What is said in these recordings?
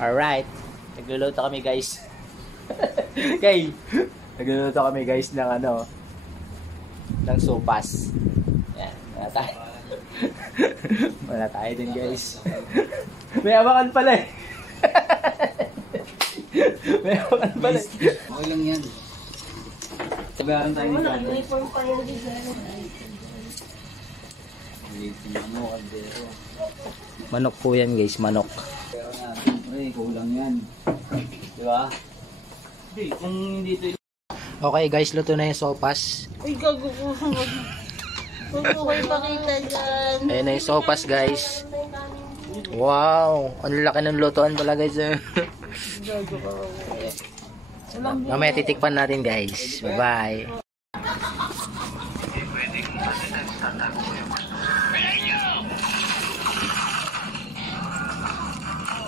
Alright. Nagluluto kami guys. Okay. Nagluluto kami guys ng ano. Ng sopas. Yan. Wala tayo. Wala tayo din guys. May abakan pala eh. May abakan pala eh. Okay lang yan. Tabayaran tayo ni Gado. Uniform pa yung design. Manok po yan guys, manok. Pero natin, kulang yan. Diba? Hindi, kung hindi ito. Okay guys, luto na yung sopas. Uy, gago ko. Huwag mo kayo pakita dyan. Ayan na yung sopas guys. Wow, ang laki ng lutoan pala guys. Gago ka. Mamaya titikpan natin guys. Bye bye.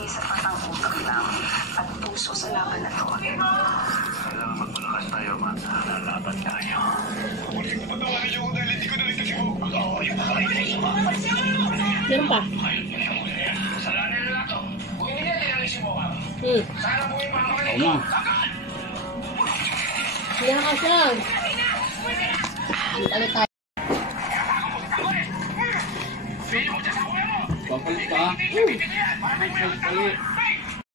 Isa patang utak lang at puso sa laban na to. Kailangan magmalakas tayo, man. Lalaban tayo. Kukunin ko pagkawa ninyo kung dahil hindi ko nalito si Mo. Oo, yung nakalimutan mo. Meron pa? Kasalanan na lang ito. Kung hindi niya tinanong si Mo, sana mo yung mga Oo na. Sila ka siya. Ulit tayo. Papalit ka. Papalit.